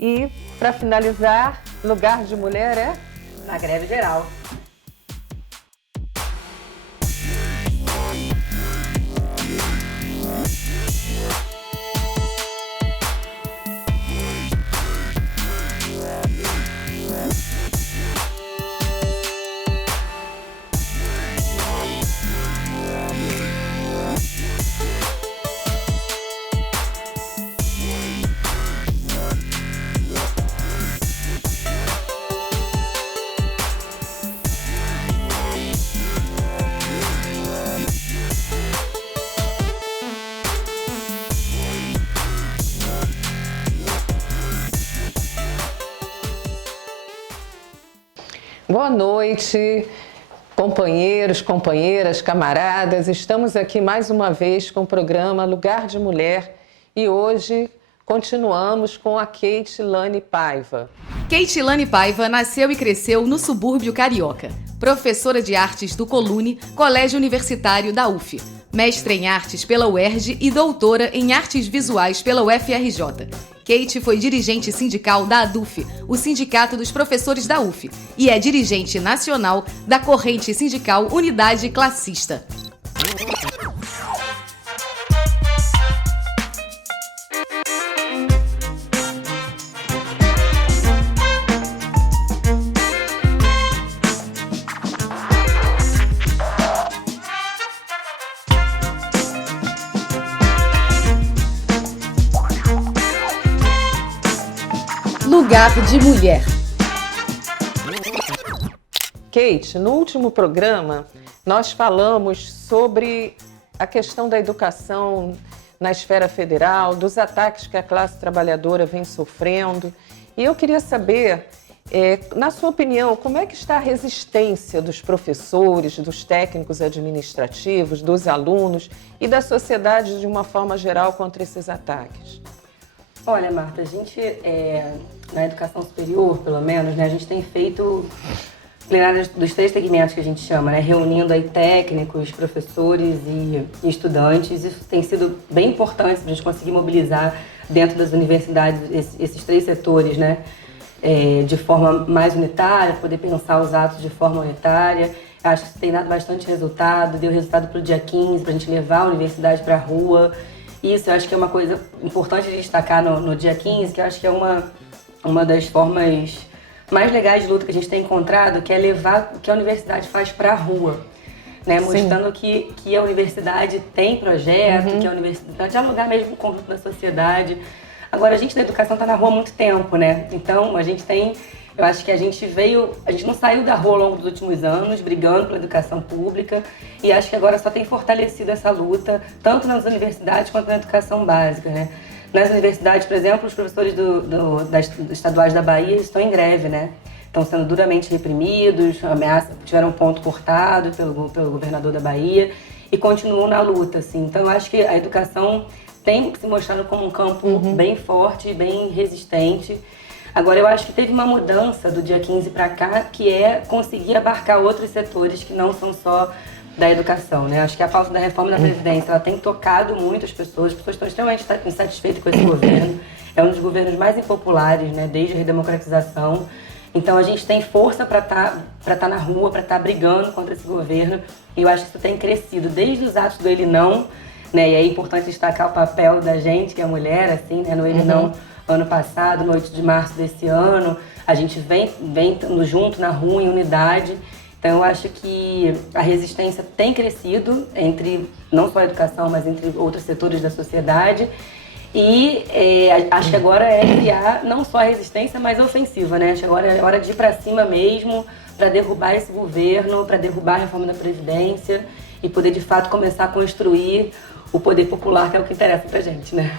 E, para finalizar, lugar de mulher é? Na greve geral. Boa noite, companheiros, companheiras, camaradas. Estamos aqui mais uma vez com o programa Lugar de Mulher e hoje continuamos com a Keitilane Paiva. Keitilane Paiva nasceu e cresceu no subúrbio carioca. Professora de artes do Colune, Colégio Universitário da UF. Mestre em artes pela UERJ e doutora em artes visuais pela UFRJ. Kate foi dirigente sindical da ADUF, o Sindicato dos Professores da UF, e é dirigente nacional da corrente sindical Unidade Classista. Lugar de mulher. Kate, no último programa nós falamos sobre a questão da educação na esfera federal, dos ataques que a classe trabalhadora vem sofrendo. E eu queria saber, na sua opinião, como é que está a resistência dos professores, dos técnicos administrativos, dos alunos e da sociedade de uma forma geral contra esses ataques? Olha, Marta, a gente, na educação superior, pelo menos, né, a gente tem feito plenárias dos 3 segmentos que a gente chama, né, reunindo aí técnicos, professores e estudantes. Isso tem sido bem importante para a gente conseguir mobilizar dentro das universidades esses 3 setores, né, de forma mais unitária, poder pensar os atos de forma unitária. Acho que isso tem dado bastante resultado, deu resultado para o dia 15, para a gente levar a universidade para a rua. Isso eu acho que é uma coisa importante de destacar no dia 15, que eu acho que é uma das formas mais legais de luta que a gente tem encontrado, que é levar o que a universidade faz para a rua, né? Mostrando que a universidade tem projeto, que a universidade vai dialogar mesmo com o conjunto da sociedade. Agora, a gente da educação está na rua há muito tempo, né? Então, a gente tem... Eu acho que a gente não saiu da rua ao longo dos últimos anos, brigando pela educação pública, e acho que agora só tem fortalecido essa luta, tanto nas universidades quanto na educação básica, né? Nas universidades, por exemplo, os professores das estaduais da Bahia estão em greve, né? Estão sendo duramente reprimidos, tiveram um ponto cortado pelo governador da Bahia e continuam na luta, assim. Então, eu acho que a educação tem se mostrado como um campo bem forte, bem resistente. Agora, eu acho que teve uma mudança do dia 15 para cá, que é conseguir abarcar outros setores que não são só da educação, né? Acho que a pauta da reforma da Previdência, ela tem tocado muito as pessoas estão extremamente insatisfeitas com esse governo. É um dos governos mais impopulares, né, desde a redemocratização. Então, a gente tem força para tá na rua, para estar brigando contra esse governo, e eu acho que isso tem crescido, desde os atos do Ele Não, né? E é importante destacar o papel da gente, que é mulher, assim, né, no Ele Não, ano passado, no 8 de março desse ano, a gente vem junto na rua, em unidade. Então, eu acho que a resistência tem crescido entre, não só a educação, mas entre outros setores da sociedade. E acho que agora é criar não só a resistência, mas a ofensiva, né? Acho que agora é hora de ir para cima mesmo, para derrubar esse governo, para derrubar a reforma da Previdência e poder, de fato, começar a construir o poder popular, que é o que interessa pra gente, né?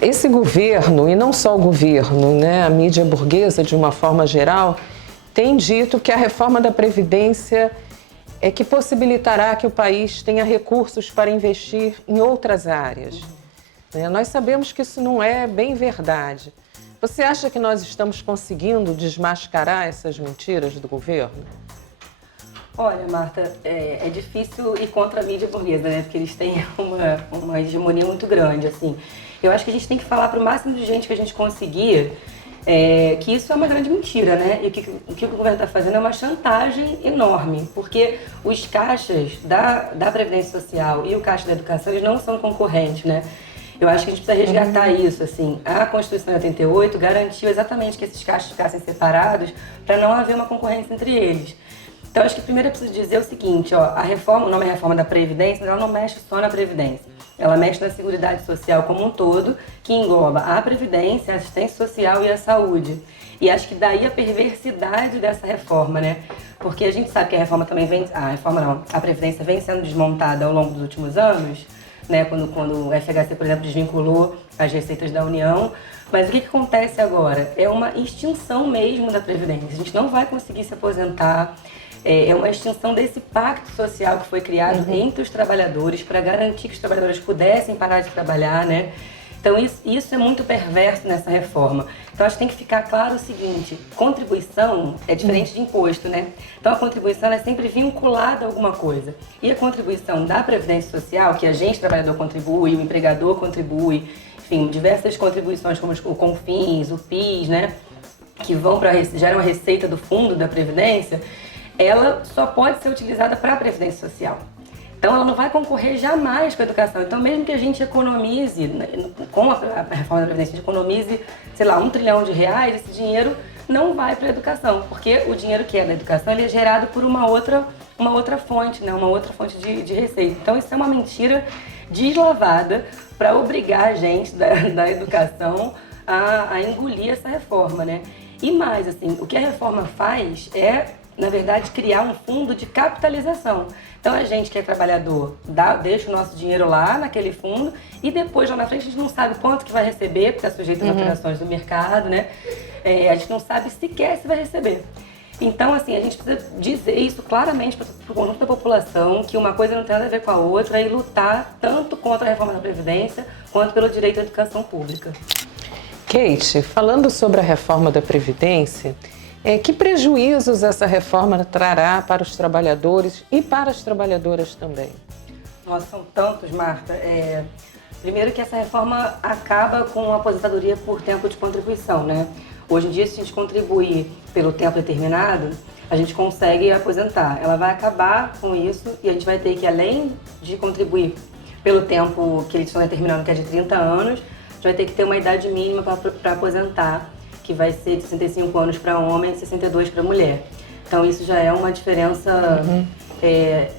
Esse governo, e não só o governo, né, a mídia burguesa de uma forma geral, tem dito que a reforma da Previdência é que possibilitará que o país tenha recursos para investir em outras áreas. Nós sabemos que isso não é bem verdade. Você acha que nós estamos conseguindo desmascarar essas mentiras do governo? Olha, Marta, é difícil ir contra a mídia burguesa, né? Porque eles têm uma hegemonia muito grande, assim. Eu acho que a gente tem que falar para o máximo de gente que a gente conseguir que isso é uma grande mentira, né? E o que o governo está fazendo é uma chantagem enorme, porque os caixas da Previdência Social e o caixa da Educação, eles não são concorrentes, né? Eu acho que a gente precisa resgatar isso, assim. A Constituição de 88 garantiu exatamente que esses caixas ficassem separados para não haver uma concorrência entre eles. Então, acho que primeiro eu preciso dizer o seguinte, ó, a reforma, o nome é Reforma da Previdência, mas ela não mexe só na Previdência. Ela mexe na Seguridade Social como um todo, que engloba a Previdência, a Assistência Social e a Saúde. E acho que daí a perversidade dessa reforma, né? Porque a gente sabe que a reforma também vem... A Previdência vem sendo desmontada ao longo dos últimos anos, né? Quando o FHC, por exemplo, desvinculou as receitas da União. Mas o que acontece agora? É uma extinção mesmo da Previdência. A gente não vai conseguir se aposentar. É uma extinção desse pacto social que foi criado entre os trabalhadores para garantir que os trabalhadores pudessem parar de trabalhar, né? Então isso é muito perverso nessa reforma. Então acho que tem que ficar claro o seguinte, contribuição é diferente de imposto, né? Então a contribuição é sempre vinculada a alguma coisa. E a contribuição da Previdência Social, que a gente, trabalhador, contribui, o empregador contribui, enfim, diversas contribuições como o CONFINS, o PIS, né? Que geram a receita do fundo da Previdência, ela só pode ser utilizada para a Previdência Social. Então, ela não vai concorrer jamais com a educação. Então, mesmo que a gente economize, com a reforma da Previdência, a gente economize, sei lá, R$1 trilhão, esse dinheiro não vai para a educação, porque o dinheiro que é da educação ele é gerado por uma outra fonte, né? Uma outra fonte de receita. Então, isso é uma mentira deslavada para obrigar a gente da educação a engolir essa reforma, né? E mais, assim, o que a reforma faz é, na verdade, criar um fundo de capitalização. Então, a gente que é trabalhador deixa o nosso dinheiro lá naquele fundo e depois, lá na frente, a gente não sabe quanto que vai receber, porque está sujeito às alterações do mercado, né? A gente não sabe sequer se vai receber. Então, assim, a gente precisa dizer isso claramente para o conjunto da população, que uma coisa não tem nada a ver com a outra e lutar tanto contra a reforma da Previdência quanto pelo direito à educação pública. Kate, falando sobre a reforma da Previdência, que prejuízos essa reforma trará para os trabalhadores e para as trabalhadoras também? Nossa, são tantos, Marta. Primeiro que essa reforma acaba com a aposentadoria por tempo de contribuição, né? Hoje em dia, se a gente contribuir pelo tempo determinado, a gente consegue aposentar. Ela vai acabar com isso e a gente vai ter que, além de contribuir pelo tempo que eles estão determinando, que é de 30 anos, a gente vai ter que ter uma idade mínima para aposentar, que vai ser de 65 anos para homem e 62 para mulher. Então isso já é uma diferença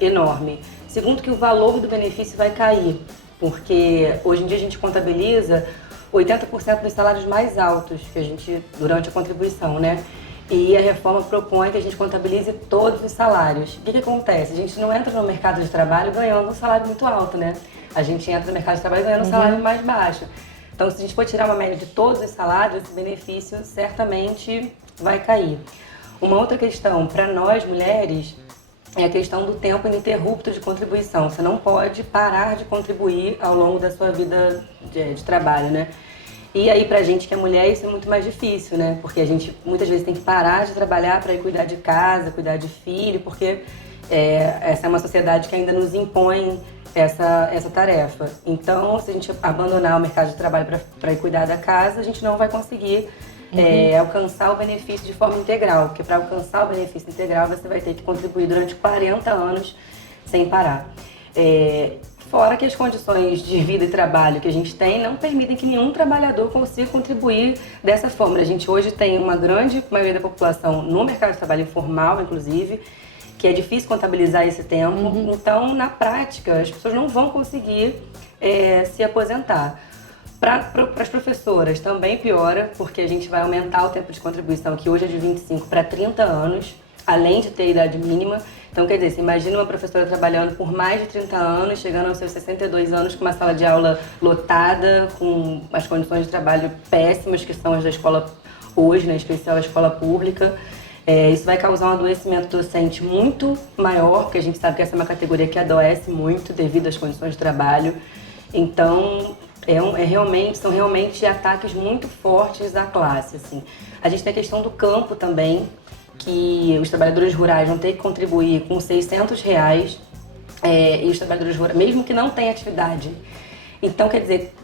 enorme. Segundo, que o valor do benefício vai cair, porque hoje em dia a gente contabiliza 80% dos salários mais altos que a gente durante a contribuição, né? E a reforma propõe que a gente contabilize todos os salários. O que acontece? A gente não entra no mercado de trabalho ganhando um salário muito alto, né? A gente entra no mercado de trabalho ganhando um salário mais baixo. Então, se a gente for tirar uma média de todos os salários, esse benefício certamente vai cair. Uma outra questão para nós mulheres é a questão do tempo ininterrupto de contribuição. Você não pode parar de contribuir ao longo da sua vida de trabalho, né? E aí, pra gente que é mulher, isso é muito mais difícil, né? Porque a gente muitas vezes tem que parar de trabalhar para ir cuidar de casa, cuidar de filho, porque essa é uma sociedade que ainda nos impõe essa tarefa. Então, se a gente abandonar o mercado de trabalho para ir cuidar da casa, a gente não vai conseguir alcançar o benefício de forma integral, porque para alcançar o benefício integral você vai ter que contribuir durante 40 anos sem parar. Fora que as condições de vida e trabalho que a gente tem não permitem que nenhum trabalhador consiga contribuir dessa forma. A gente hoje tem uma grande maioria da população no mercado de trabalho informal, inclusive, que é difícil contabilizar esse tempo. Então, na prática, as pessoas não vão conseguir se aposentar. Para as professoras também piora, porque a gente vai aumentar o tempo de contribuição, que hoje é de 25 para 30 anos, além de ter a idade mínima. Então, quer dizer, você imagina uma professora trabalhando por mais de 30 anos, chegando aos seus 62 anos com uma sala de aula lotada, com as condições de trabalho péssimas, que são as da escola hoje, né, em especial a escola pública. Isso vai causar um adoecimento docente muito maior, porque a gente sabe que essa é uma categoria que adoece muito devido às condições de trabalho. Então, são realmente ataques muito fortes à classe, assim. A gente tem a questão do campo também, que os trabalhadores rurais vão ter que contribuir com R$600, e os trabalhadores rurais, mesmo que não tenham atividade. Então, quer dizer,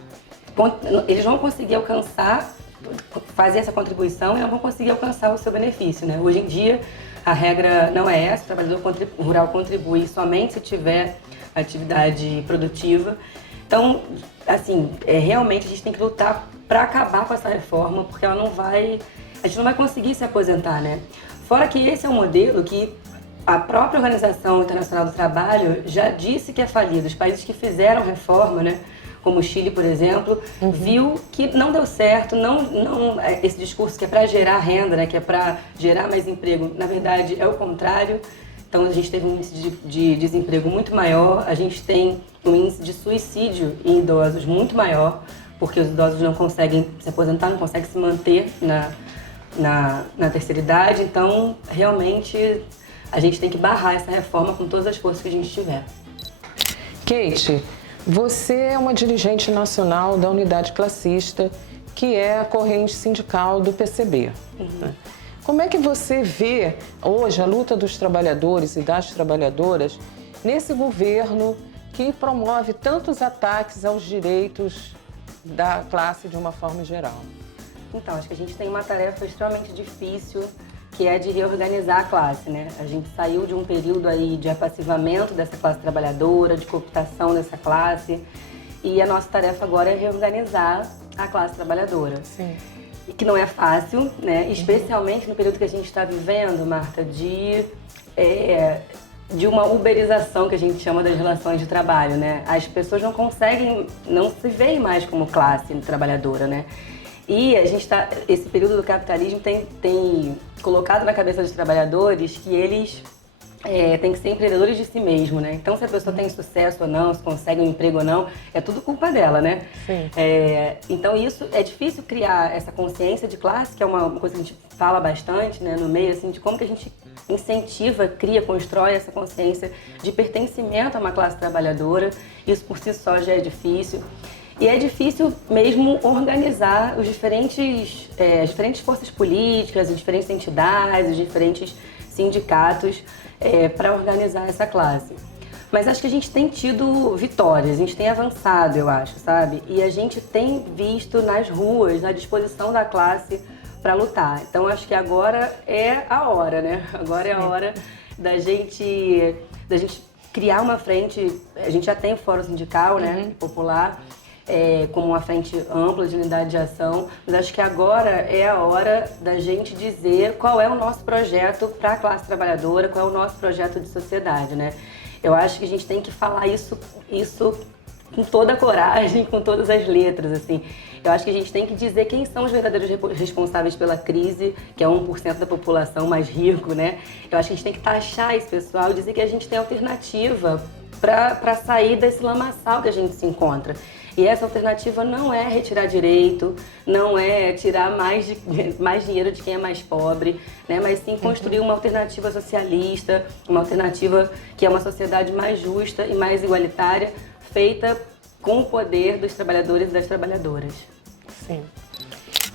eles vão conseguir alcançar, fazer essa contribuição e não vão conseguir alcançar o seu benefício, né? Hoje em dia, a regra não é essa, o trabalhador rural contribui somente se tiver atividade produtiva. Então, assim, realmente a gente tem que lutar para acabar com essa reforma, porque a gente não vai conseguir se aposentar, né? Fora que esse é um modelo que a própria Organização Internacional do Trabalho já disse que é falido. Os países que fizeram reforma, né, como o Chile, por exemplo, viu que não deu certo, esse discurso que é para gerar renda, né, que é para gerar mais emprego, na verdade é o contrário. Então a gente teve um índice de desemprego muito maior, a gente tem um índice de suicídio em idosos muito maior, porque os idosos não conseguem se aposentar, não conseguem se manter na terceira idade. Então, realmente, a gente tem que barrar essa reforma com todas as forças que a gente tiver. Kate, você é uma dirigente nacional da unidade classista, que é a corrente sindical do PCB. Né? Como é que você vê hoje a luta dos trabalhadores e das trabalhadoras nesse governo que promove tantos ataques aos direitos da classe de uma forma geral? Então, acho que a gente tem uma tarefa extremamente difícil, que é de reorganizar a classe, né? A gente saiu de um período aí de apassivamento dessa classe trabalhadora, de cooptação dessa classe, e a nossa tarefa agora é reorganizar a classe trabalhadora. Sim. E que não é fácil, né? Especialmente no período que a gente está vivendo, Marta, de uma uberização que a gente chama das relações de trabalho, né? As pessoas não se veem mais como classe trabalhadora, né? E a gente esse período do capitalismo tem colocado na cabeça dos trabalhadores que eles têm que ser empreendedores de si mesmo, né? Então, se a pessoa tem sucesso ou não, se consegue um emprego ou não, é tudo culpa dela, né? Sim. Então, isso é difícil criar essa consciência de classe, que é uma coisa que a gente fala bastante, né, no meio, assim, de como que a gente incentiva, cria, constrói essa consciência de pertencimento a uma classe trabalhadora. Isso por si só já é difícil. E é difícil mesmo organizar as diferentes forças políticas, as diferentes entidades, os diferentes sindicatos para organizar essa classe. Mas acho que a gente tem tido vitórias, a gente tem avançado, eu acho, sabe? E a gente tem visto nas ruas a disposição da classe para lutar. Então acho que agora é a hora, né? Agora é a hora da gente criar uma frente. A gente já tem o Fórum Sindical, né, popular, como uma frente ampla de unidade de ação, mas acho que agora é a hora da gente dizer qual é o nosso projeto para a classe trabalhadora, qual é o nosso projeto de sociedade, né? Eu acho que a gente tem que falar isso com toda a coragem, com todas as letras, assim. Eu acho que a gente tem que dizer quem são os verdadeiros responsáveis pela crise, que é 1% da população mais rico, né? Eu acho que a gente tem que taxar esse pessoal e dizer que a gente tem alternativa para sair desse lamaçal que a gente se encontra. E essa alternativa não é retirar direito, não é tirar mais dinheiro de quem é mais pobre, né? Mas sim construir uma alternativa socialista, uma alternativa que é uma sociedade mais justa e mais igualitária, feita com o poder dos trabalhadores e das trabalhadoras. Sim.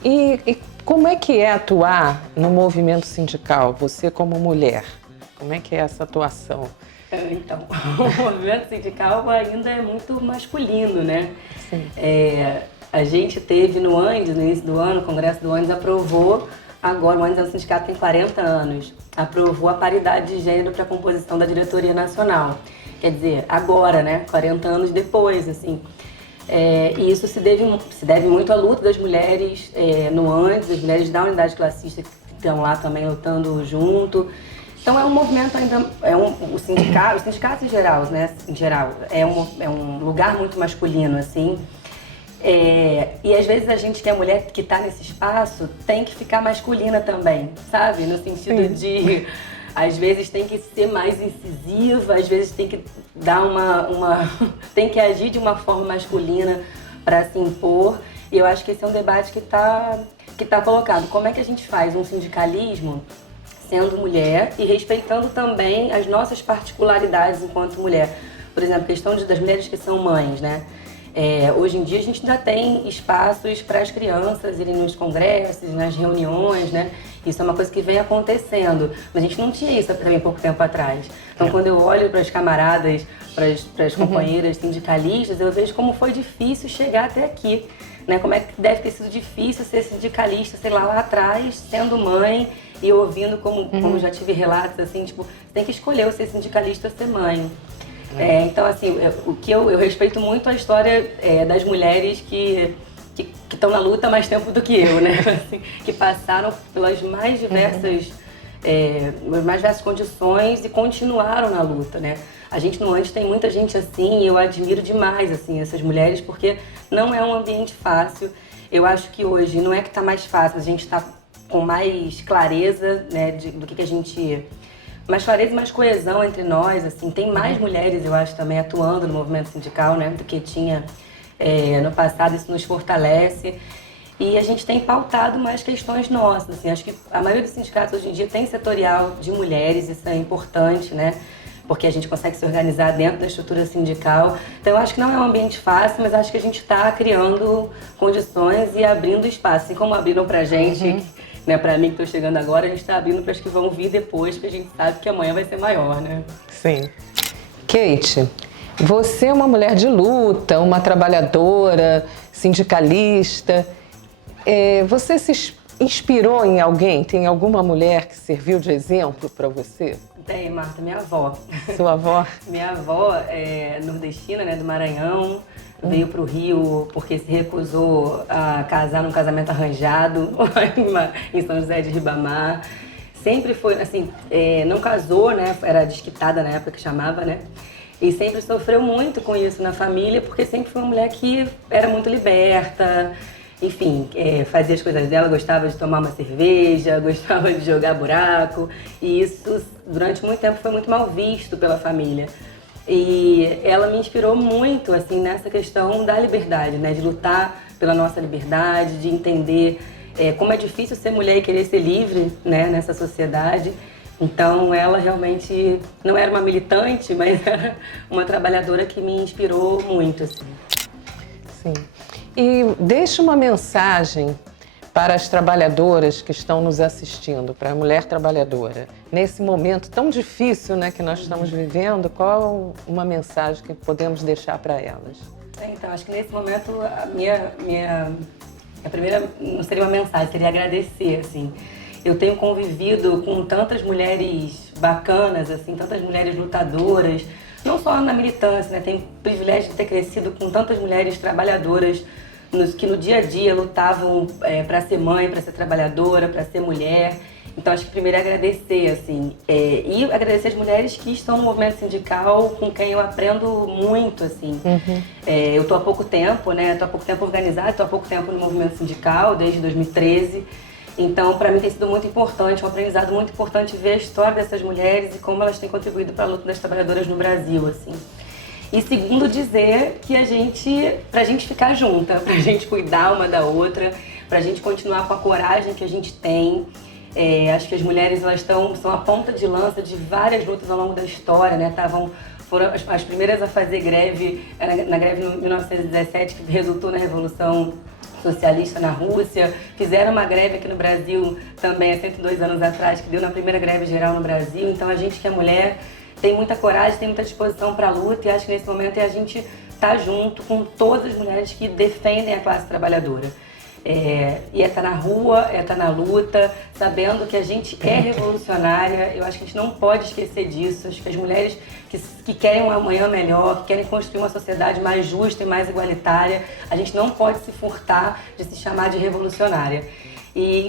E como é que é atuar no movimento sindical, você como mulher? Como é que é essa atuação? Então, o movimento sindical ainda é muito masculino, né? Sim. A gente teve no Andes, no início do ano, o Congresso do Andes aprovou, agora o Andes é um sindicato que tem 40 anos, aprovou a paridade de gênero para a composição da diretoria nacional. Quer dizer, agora, né? 40 anos depois, assim. E isso se deve muito à luta das mulheres no Andes, das mulheres da unidade classista que estão lá também lutando junto. Então é um movimento ainda, os sindicatos em geral, é um lugar muito masculino, assim. E às vezes a gente que é mulher que está nesse espaço tem que ficar masculina também, sabe? No sentido de, às vezes tem que ser mais incisiva, às vezes tem que dar tem que agir de uma forma masculina para se impor. E eu acho que esse é um debate que tá colocado. Como é que a gente faz um sindicalismo sendo mulher e respeitando também as nossas particularidades enquanto mulher? Por exemplo, a questão das mulheres que são mães, né? Hoje em dia a gente já tem espaços para as crianças irem nos congressos, nas reuniões, né? Isso é uma coisa que vem acontecendo, mas a gente não tinha isso até bem pouco tempo atrás. Então Então, quando eu olho para as camaradas, para as companheiras sindicalistas, eu vejo como foi difícil chegar até aqui, né? Como é que deve ter sido difícil ser sindicalista, sei lá atrás, sendo mãe e ouvindo como já tive relatos assim, tipo, você tem que escolher ou ser sindicalista ou ser mãe. Então, assim, eu respeito muito a história das mulheres que estão na luta há mais tempo do que eu, né? Assim, que passaram pelas mais diversas condições e continuaram na luta, né? A gente no Andes tem muita gente assim, e eu admiro demais assim, essas mulheres, porque não é um ambiente fácil. Eu acho que hoje não é que está mais fácil, a gente está com mais clareza, né, do que a gente... mais clareza e mais coesão entre nós, assim. Tem mais mulheres, eu acho, também atuando no movimento sindical, né, do que tinha no passado. Isso nos fortalece. E a gente tem pautado mais questões nossas, assim. Acho que a maioria dos sindicatos hoje em dia tem setorial de mulheres, isso é importante, né? Porque a gente consegue se organizar dentro da estrutura sindical. Então, eu acho que não é um ambiente fácil, mas acho que a gente está criando condições e abrindo espaço. Assim como abriram pra gente, né, pra mim que estou chegando agora, a gente está abrindo para as que vão vir depois, porque a gente sabe que amanhã vai ser maior, né? Sim. Kate, você é uma mulher de luta, uma trabalhadora, sindicalista. Você se inspirou em alguém? Tem alguma mulher que serviu de exemplo para você? Tem, Marta, minha avó. Sua avó? Minha avó é nordestina, né, do Maranhão, veio para o Rio porque se recusou a casar num casamento arranjado em São José de Ribamar. Sempre foi, assim, não casou, né, era desquitada na época que chamava, né, e sempre sofreu muito com isso na família, porque sempre foi uma mulher que era muito liberta. Enfim, fazia as coisas dela, gostava de tomar uma cerveja, gostava de jogar buraco, e isso durante muito tempo foi muito mal visto pela família. E ela me inspirou muito assim nessa questão da liberdade, né, de lutar pela nossa liberdade, de entender como é difícil ser mulher e querer ser livre, né, nessa sociedade. Então ela realmente não era uma militante, mas era uma trabalhadora que me inspirou muito, assim. Sim. E deixa uma mensagem para as trabalhadoras que estão nos assistindo, para a mulher trabalhadora. Nesse momento tão difícil, né, que nós estamos vivendo, qual uma mensagem que podemos deixar para elas? Então, acho que nesse momento a primeira não seria uma mensagem, seria agradecer, assim. Eu tenho convivido com tantas mulheres bacanas, assim, tantas mulheres lutadoras, não só na militância, né? Tenho o privilégio de ter crescido com tantas mulheres trabalhadoras que no dia a dia lutavam para ser mãe, para ser trabalhadora, para ser mulher. Então acho que primeiro é agradecer, assim, e agradecer as mulheres que estão no movimento sindical, com quem eu aprendo muito, assim. Eu tô há pouco tempo, né? Tô há pouco tempo organizada, tô há pouco tempo no movimento sindical, desde 2013. Então, para mim tem sido muito importante, um aprendizado muito importante ver a história dessas mulheres e como elas têm contribuído para a luta das trabalhadoras no Brasil, assim. E segundo, dizer que pra gente ficar junta, pra gente cuidar uma da outra, pra gente continuar com a coragem que a gente tem. Acho que as mulheres elas são a ponta de lança de várias lutas ao longo da história, né? Foram as primeiras a fazer greve, na greve em 1917, que resultou na Revolução Socialista na Rússia. Fizeram uma greve aqui no Brasil também há 102 anos atrás, que deu na primeira greve geral no Brasil. Então a gente que é mulher tem muita coragem, tem muita disposição para a luta, e acho que nesse momento a gente estar junto com todas as mulheres que defendem a classe trabalhadora. E estar na rua, estar na luta, sabendo que a gente é revolucionária. Eu acho que a gente não pode esquecer disso. Acho que as mulheres que querem um amanhã melhor, que querem construir uma sociedade mais justa e mais igualitária, a gente não pode se furtar de se chamar de revolucionária.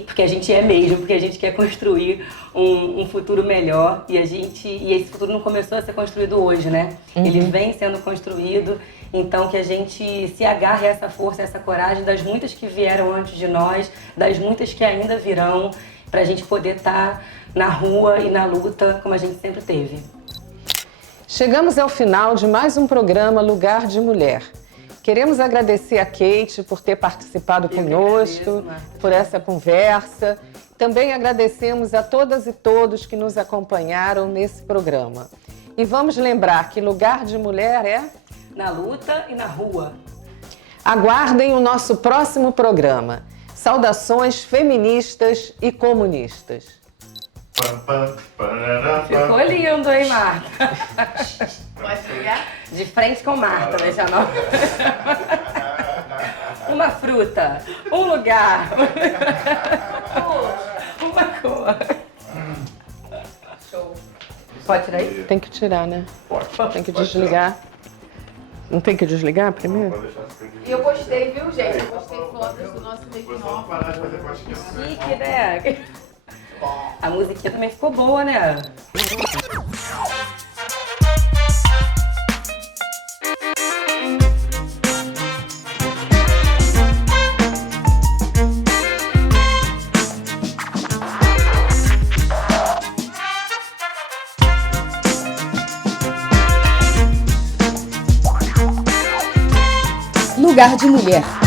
Porque a gente é mesmo, porque a gente quer construir um futuro melhor, e esse futuro não começou a ser construído hoje, né? Ele vem sendo construído, então que a gente se agarre a essa força, a essa coragem das muitas que vieram antes de nós, das muitas que ainda virão, para a gente poder estar na rua e na luta como a gente sempre teve. Chegamos ao final de mais um programa Lugar de Mulher. Queremos agradecer a Kate por ter participado conosco, por essa conversa. Também agradecemos a todas e todos que nos acompanharam nesse programa. E vamos lembrar que lugar de mulher é... na luta e na rua. Aguardem o nosso próximo programa. Saudações feministas e comunistas. Ficou lindo, hein, Marta? Pode ligar? De frente com Marta, né, Janó? Uma fruta, um lugar, uma cor. Show. Pode tirar aí? Tem que tirar, né? Pode. Tem que desligar. Não tem que desligar primeiro? E eu gostei, viu, gente? Eu gostei fotos do nosso Vou making só off. parar de fazer postinha. Chique, né? A musiquinha também ficou boa, né? Lugar de mulher.